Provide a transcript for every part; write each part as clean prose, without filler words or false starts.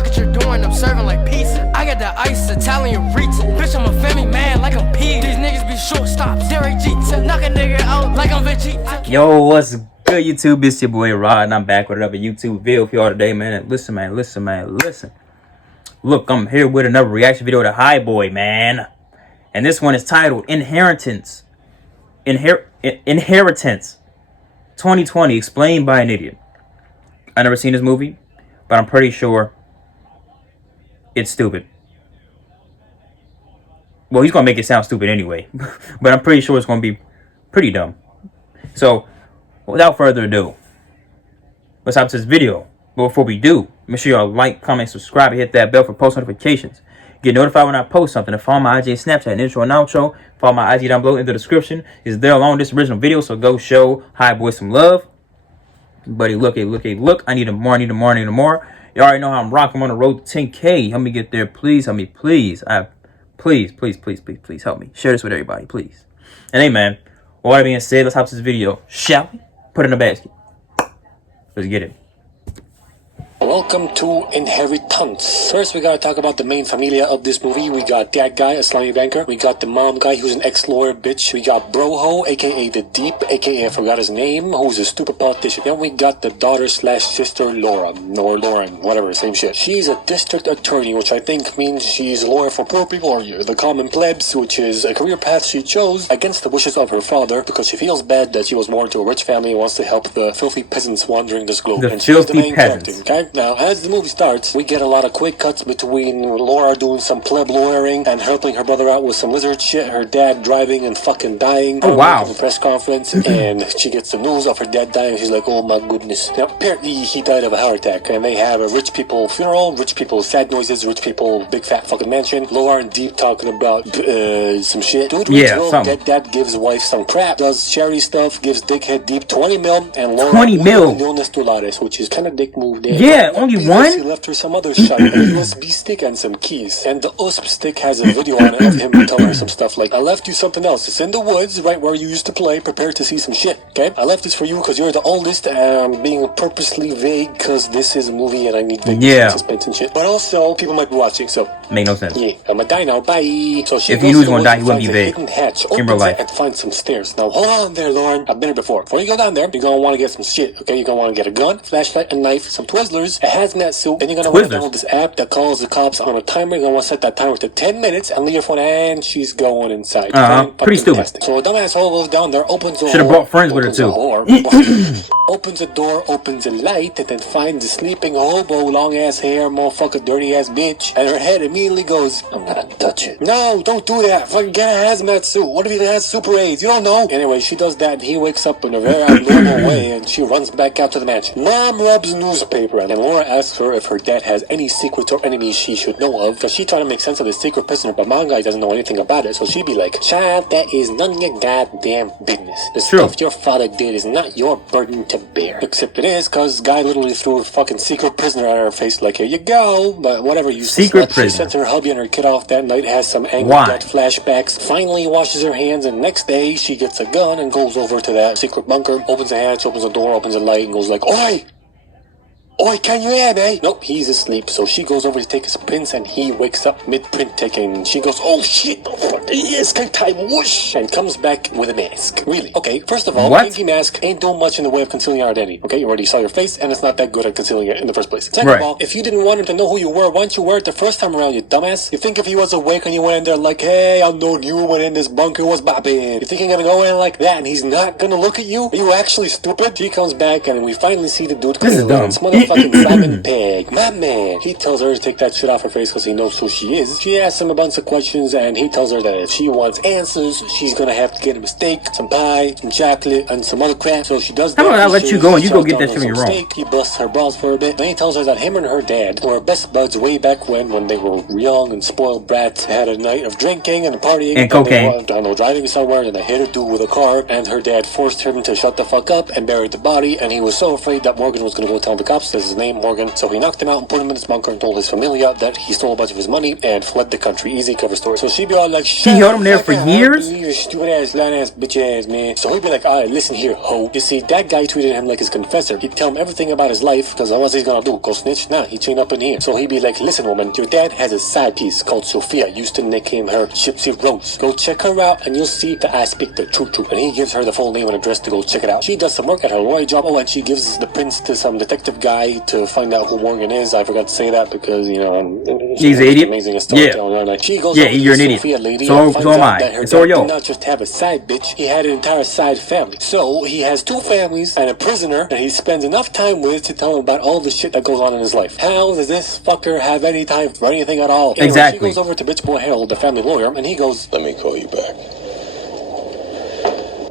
Look what you're doing, I'm serving like pizza. I got the ice, Italian reach. Bitch, I'm a family man like I'm P. These niggas be shortstops. Derek Jeter, knock a nigga out like I'm Vegeta. Yo, what's good, YouTube? It's your boy Rod, and I'm back with another YouTube video for y'all today, man. Listen, man, listen. Look, I'm here with another reaction video to High Boy, man. And this one is titled Inheritance. Inheritance 2020, explained by an idiot. I never seen this movie, but I'm pretty sure it's stupid. Well, he's gonna make it sound stupid anyway, but I'm pretty sure it's gonna be pretty dumb. So, without further ado, let's hop to this video. But before we do, make sure y'all like, comment, subscribe, and hit that bell for post notifications. Get notified when I post something. And follow my IG and Snapchat, intro and outro. Follow my IG down below in the description. It's there along this original video, so go show High Boy some love. Buddy, look. I need more. You already know how I'm rocking. I'm on the road to 10K. Help me get there, please. Help me, please. Please help me. Share this with everybody, please. And hey, man, with all that being said, let's hop to this video. Shall we? Put it in the basket. Let's get it. Welcome to Inheritance. First, we gotta talk about the main familia of this movie. We got that guy, a slimy banker. We got the mom guy, who's an ex-lawyer bitch. We got Broho, aka The Deep, aka I forgot his name, who's a stupid politician. Then we got the daughter/sister Laura, or Lauren, whatever, same shit. She's a district attorney, which I think means she's a lawyer for poor people, or the common plebs, which is a career path she chose against the wishes of her father, because she feels bad that she was born to a rich family and wants to help the filthy peasants wandering this globe. The and she's the main peasants. character, okay? Now, as the movie starts, we get a lot of quick cuts between Laura doing some pleb lawyering and helping her brother out with some lizard shit, her dad driving and fucking dying. Oh, wow. A press conference, and she gets the news of her dad dying. She's like, oh my goodness. Now, apparently, he died of a heart attack, and they have a rich people funeral, rich people sad noises, rich people big fat fucking mansion. Laura and Deep talking about some shit. Dude, dead dad gives wife some crap, does charity stuff, gives dickhead Deep 20 mil, and Laura 20 mil. $1 which is kind of dick move there. Yeah, only one? He left her some other shit, a USB stick and some keys. And the USB stick has a video on it of him telling her some stuff like, I left you something else. It's in the woods, right where you used to play. Prepare to see some shit, okay? I left this for you because you're the oldest, and I'm being purposely vague because this is a movie and I need vague suspense and shit. But also, people might be watching, so... Make no sense. Yeah, I'm gonna die now, bye. So she if you knew he was gonna die, he wouldn't be vague. Hatch, in real life. And finds some stairs. Now, hold on there, Lauren. I've been here before. Before you go down there, you're gonna want to get some shit, okay? You're gonna want to get a gun, flashlight, a knife, some Twizzlers, a hazmat suit, and you're gonna want to download this app that calls the cops on a timer. You're gonna want to set that timer to 10 minutes and leave your phone, and she's going inside. Pretty stupid. So a dumbass hole goes down there, opens the door. Should have brought friends with her too. Opens the door, opens the light, and then finds a sleeping hobo, long ass hair, motherfucker, dirty ass bitch, and her head immediately goes, I'm gonna touch it. No, don't do that. Fucking get a hazmat suit. What if he has super AIDS? You don't know. Anyway, she does that, and he wakes up in a very abnormal way, and she runs back out to the mansion. Mom rubs newspaper, and Laura asks her if her dad has any secrets or enemies she should know of, because she tried to make sense of the secret prisoner, but mom guy doesn't know anything about it, so she'd be like, child, that is none of your goddamn business. The stuff your father did is not your burden to bear. Except it is, because guy literally threw a fucking secret prisoner at her face, like, here you go, but whatever, you secret prisoner. She sends her hubby and her kid off that night, has some angry death flashbacks, finally washes her hands, and next day, she gets a gun and goes over to that secret bunker, opens the hatch, opens the door, opens the light, and goes like, oi! Oi, can you hear me? Nope, he's asleep. So she goes over to take his prints, and he wakes up mid-print taking. She goes, oh shit, escape time, whoosh, and comes back with a mask. Really? Okay, first of all, pinky mask ain't doing much in the way of concealing your identity. Okay, you already saw your face, and it's not that good at concealing it in the first place. Second of all, if you didn't want him to know who you were, why don't you wear it the first time around, you dumbass? You think if he was awake and you went in there like, hey, I know you went in this bunker was bobbing. You think you're gonna go in like that, and he's not gonna look at you? Are you actually stupid? She comes back, and we finally see the dude coming around. Fucking Simon Pegg, my man. He tells her to take that shit off her face because he knows who she is. She asks him a bunch of questions, and he tells her that if she wants answers, she's gonna have to get him a steak, some pie, some chocolate, and some other crap. So she does that. I'll let you go and you go get that shit in your room. He busts her balls for a bit. Then he tells her that him and her dad were best buds way back when they were young and spoiled brats, had a night of drinking and partying and cocaine. They were driving somewhere, and they hit a dude with a car, and her dad forced him to shut the fuck up and buried the body, and he was so afraid that Morgan was gonna go tell the cops that says his name, Morgan. So he knocked him out and put him in his bunker and told his familia that he stole a bunch of his money and fled the country. Easy cover story. So she'd be all like, He held him there for years? You stupid ass, lying ass, bitch ass, man. So he'd be like, alright, listen here, ho. You see, that guy treated him like his confessor. He'd tell him everything about his life, because what's he gonna do? Go snitch? Nah, he chained up in here. So he'd be like, listen, woman, your dad has a side piece called Sophia. Used to nickname her Gypsy Rose. Go check her out and you'll see that I speak the truth. And he gives her the full name and address to go check it out. She does some work at her lawyer job. Oh, and she gives the prince to some detective guy to find out who Morgan is. I forgot to say that because, you know, he's an idiot. Amazing storytelling. Like, she goes you're an idiot. Sophia lady So and finds am out I. that her And so are dad you. did not just have a side bitch, he had an entire side family. So he has two families and a prisoner that he spends enough time with to tell him about all the shit that goes on in his life. How does this fucker have any time for anything at all? Anyway, Exactly. She goes over to Bitch Boy Harold, the family lawyer, and he goes, Let me call you back.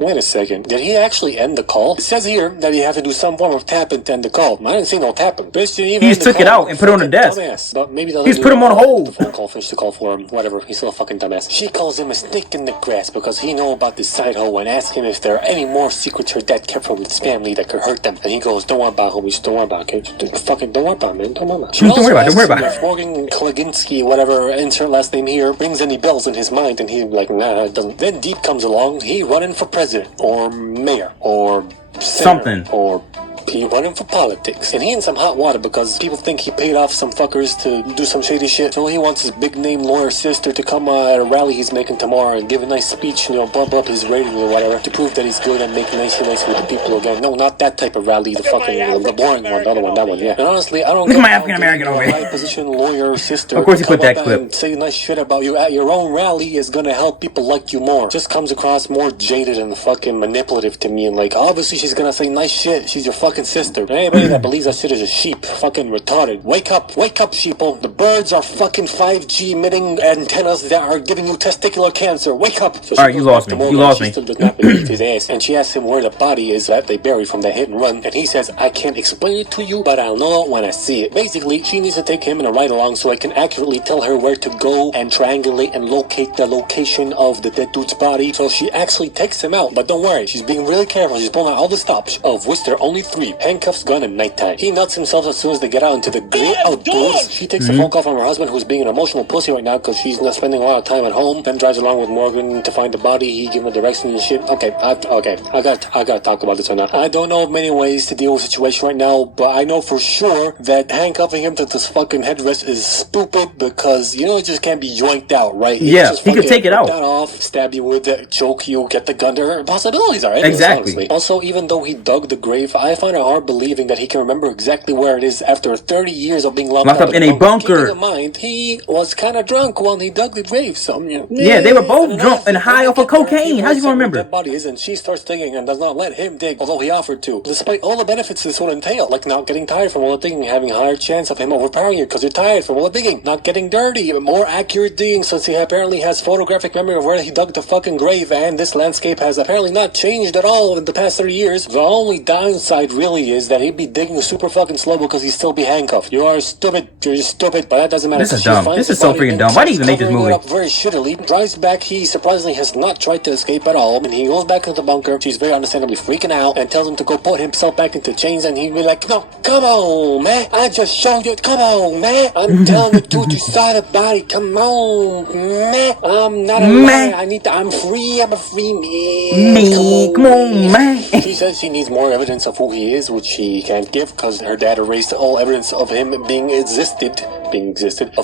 wait a second, did he actually end the call? It says here that he had to do some form of tapping to end the call. I didn't see no tapping. Bitch didn't even He end just the took it call. out and put it on the desk. Dumbass. But maybe He just put him on hold. The phone call, finished the call for him, whatever. He's still a fucking dumbass. She calls him a snake in the grass because he know about this side hoe and asks him if there are any more secrets her dad kept from his family that could hurt them. And he goes, don't worry about it, homies. Don't worry about it. Okay? Fucking don't worry about it, man. Don't worry about it. She Don't also worry about it, asks don't worry him about if Morgan Kleginski, whatever, insert last name here, rings any bells in his mind. And he's like, nah, it doesn't. Then Deep comes along. He running for president or mayor or senator, Something. or he running for politics. And he in some hot water because people think he paid off some fuckers to do some shady shit. So he wants his big name lawyer sister to come at a rally he's making tomorrow and give a nice speech, you know, bump up his rating or whatever to prove that he's good and make nice with the people again. No, not that type of rally, the fucking, the boring one, the other one, that one, yeah. And honestly, I don't Look at get my how African-American getting over a here. high-position lawyer sister Of course he to come put that up clip. and say nice shit about you at your own rally is gonna help people like you more. Just comes across more jaded and fucking manipulative to me, and like, obviously she's gonna say nice shit. She's your fucking sister. And anybody that believes that shit is a sheep, fucking retarded. Wake up, sheeple. The birds are fucking 5G emitting antennas that are giving you testicular cancer. Wake up. So she Alright, you goes lost back to me. You Morgan. lost She me. still does not believe his ass, and she asks him where the body is that they buried from the hit and run, and he says, I can't explain it to you, but I'll know it when I see it. Basically, she needs to take him in a ride along so I can accurately tell her where to go and triangulate and locate the location of the dead dude's body. So she actually takes him out, but don't worry, she's being really careful. She's pulling out all the stops, of which there are only 3. Handcuffs, gun, and nighttime. He nuts himself as soon as they get out into the great outdoors. She takes a phone call from her husband, who's being an emotional pussy right now because she's not spending a lot of time at home. Then drives along with Morgan to find the body. He gives her directions and shit. Okay, I gotta talk about this right now. I don't know of many ways to deal with the situation right now, but I know for sure that handcuffing him to this fucking headrest is stupid because, you know, it just can't be yoinked out, right? Yeah, just he could fucking take it out. rip that off, stab you with it, choke you, get the gun. There are possibilities are endless, Exactly. honestly. Also, even though he dug the grave, I find it hard believing that he can remember exactly where it is after 30 years of being locked up in a bunker. Keeping in mind, he was kind of drunk when he dug the grave, so, you know. Yeah, they were both And drunk and high off of cocaine. How's he gonna remember? Dead body is, and she starts digging and does not let him dig, although he offered to. Despite all the benefits this would entail, like not getting tired from all the digging, having a higher chance of him overpowering you because you're tired from all the digging, not getting dirty, more accurate digging since he apparently has photographic memory of where he dug the fucking grave, and this landscape has apparently not changed at all in the past 30 years. The only downside really is that he'd be digging super fucking slow because he'd still be handcuffed. You are stupid. You're just stupid, but that doesn't matter. This is She dumb. finds This is the so body freaking and dumb. Why do you even starts make this covering movie? it up very shittily. Drives back. He surprisingly has not tried to escape at all, and he goes back into the bunker. She's very understandably freaking out and tells him to go put himself back into chains, and he'd be like, no, come on, man. I just showed you. Come on, man. I'm telling the truth. You saw the body. Come on, man. I'm not a liar. I'm free. I'm a free man. Come on, man. She says she needs more evidence of who he is, which she can't give because her dad erased all evidence of him of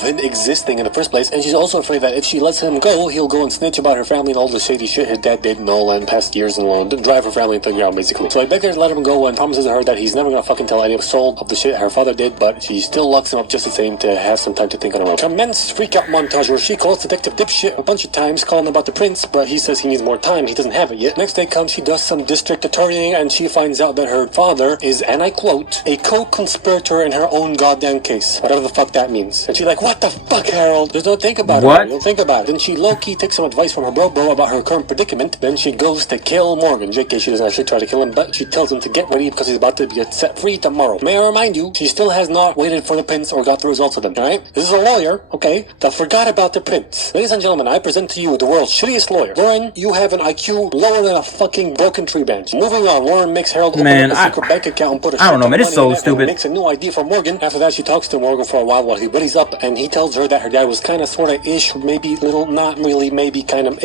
him existing in the first place. And she's also afraid that if she lets him go, he'll go and snitch about her family and all the shady shit her dad did and all and past years and all, drive her family into the ground basically. So I beg her to let him go and promises her that he's never gonna fucking tell any of soul of the shit her father did, but she still locks him up just the same to have some time to think on her own. Commence freak out montage where she calls Detective Dipshit a bunch of times calling about the prince, but he says he needs more time. He doesn't have it yet. Next day comes, she does some district attorneying and she finds out that her father is, and I quote, a co-conspirator in her own goddamn case. Whatever the fuck that means. And she's like, what the fuck, Harold? Just don't think about What? it. Don't think about it. Then she low-key takes some advice from her bro about her current predicament. Then she goes to kill Morgan. JK, she doesn't actually try to kill him, but she tells him to get ready because he's about to get set free tomorrow. May I remind you, she still has not waited for the prince or got the results of them, alright? This is a lawyer, okay, that forgot about the prince. Ladies and gentlemen, I present to you the world's shittiest lawyer. Lauren, you have an IQ lower than a fucking broken tree branch. Moving on, Lauren makes Harold open Man, up a secret bank account and put a I don't know, shit man. ton It's of money so in it, and stupid. makes a new ID for Morgan. After that, she talks to Morgan for a while he buddies up, and he tells her that her dad was kind of, sort of ish, maybe little, not really, maybe kind of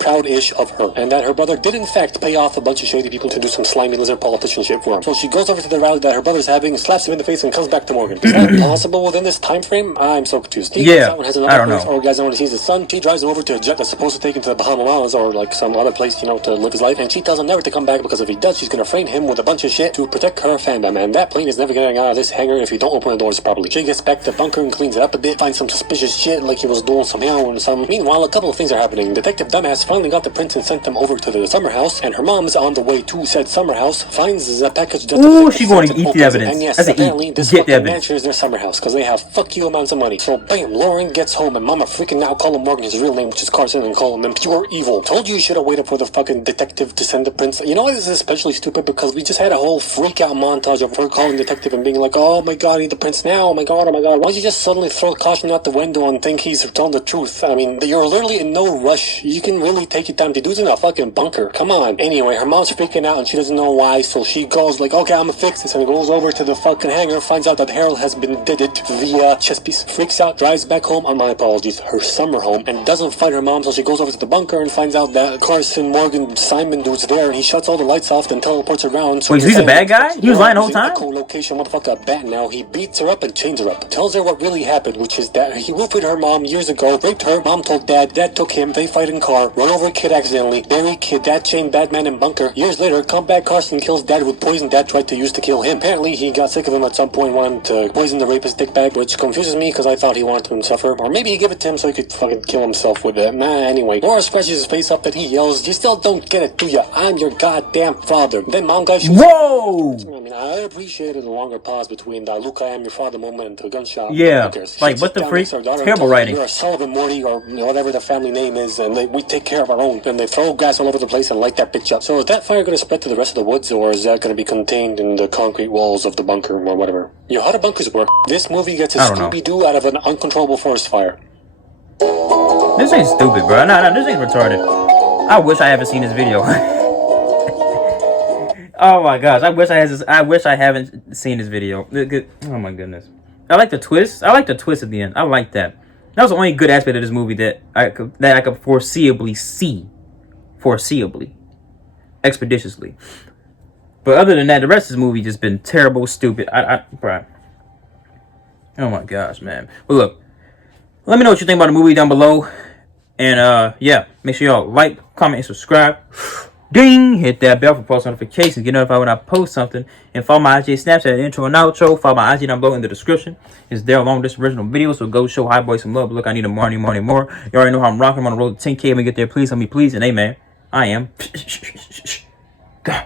proud-ish of her, and that her brother did in fact pay off a bunch of shady people to do some slimy lizard politician shit for him. So she goes over to the rally that her brother's having, slaps him in the face, and comes back to Morgan. Is that possible within this time frame? I'm so confused. He Yeah, goes out and has I another don't place know. orgasm when he sees his son. She drives him over to a jet that's supposed to take him to the Bahamas or like some other place, you know, to live his life, and she tells him never to come back because if he does, she's gonna frame him with a bunch of shit to protect her fandom, and that plane is never getting out of this hangar if you don't open the doors properly. She gets back to the bunker and cleans it up a bit, finds some suspicious shit like he was doing somehow and some. Meanwhile, a couple of things are happening. Detective Dumbass finally got the prince and sent them over to the summer house, and her mom's on the way to said summer house, finds the package just Ooh, as she going to eat the opens it. evidence. And yes, That's an apparently eat. this Get the fucking evidence. mansion is their summer house because they have fuck you amounts of money. So bam, Lauren gets home and Mama freaking out, call him Morgan his real name, which is Carson, and call him pure evil. Told you should have waited for the fucking detective to send the prince. You know why this is especially stupid? Because we just had a whole freak out montage of her calling detective and being like, oh my god, I need the prince now, oh my god, oh my god. Why don't you just suddenly throw caution out the window and think he's telling the truth? I mean, you're literally in no rush. You can really take your time. The dude's in a fucking bunker. Come on. Anyway, her mom's freaking out and she doesn't know why, so she goes like, okay, I'm gonna fix this, and goes over to the fucking hangar, finds out that Harold has been deaded via chess piece, freaks out, drives back home, on my apologies, her summer home, and doesn't find her mom, so she goes over to the bunker and finds out that Carson, Morgan, Simon dude's there, and he shuts all the lights off, then teleports around. So Wait, so he's a bad guy? He was lying the whole time? Echolocation, motherfucker, bat now. He beats her up and chains her up. Tells her what really happened, which is that he roofied her mom years ago, raped her, mom told dad took him, they fight in car, run over a kid accidentally, bury kid, dad chained Batman in bunker. Years later, come back, Carson kills dad with poison dad tried to use to kill him. Apparently, he got sick of him at some point, wanted to poison the rapist dickbag, which confuses me because I thought he wanted him to suffer. Or maybe he gave it to him so he could fucking kill himself with it. Nah, anyway. Laura scratches his face up and he yells, you still don't get it, do ya? I'm your goddamn father. Then mom guy shoots. Whoa! I mean, I appreciated the longer pause between the Luke, I am your father moment and the gunshot. Yeah, Who cares? like, She what the sits down freak? next to her daughter and Terrible tells her, writing. You're a Sullivan Morty or whatever the family name is, and we take care of our own. And they throw gas all over the place and light that bitch up. So is that fire going to spread to the rest of the woods, or is that going to be contained in the concrete walls of the bunker or whatever? You know, how do bunkers work? This movie gets a I don't know. Scooby-Doo out of an uncontrollable forest fire. This ain't stupid, bro. No, this ain't retarded. I wish I haven't seen this video. Oh my gosh, I wish I haven't seen this video. Oh my goodness. I like the twist. I like the twist at the end. I like that. That was the only good aspect of this movie that I could foreseeably see. Foreseeably. Expeditiously. But other than that, the rest of this movie just been terrible, stupid. Bruh. Oh my gosh, man. But look, let me know what you think about the movie down below. And yeah, make sure y'all like, comment, and subscribe. Ding! Hit that bell for post notifications. Get notified when I post something. And follow my IG Snapchat intro and outro. Follow my IG down below in the description. It's there along with this original video. So go show High Boy some love. Look, I need a more. You already know how I'm rocking. I'm on the road to 10K. Let me get there. Please help me, please. And amen. I am. God.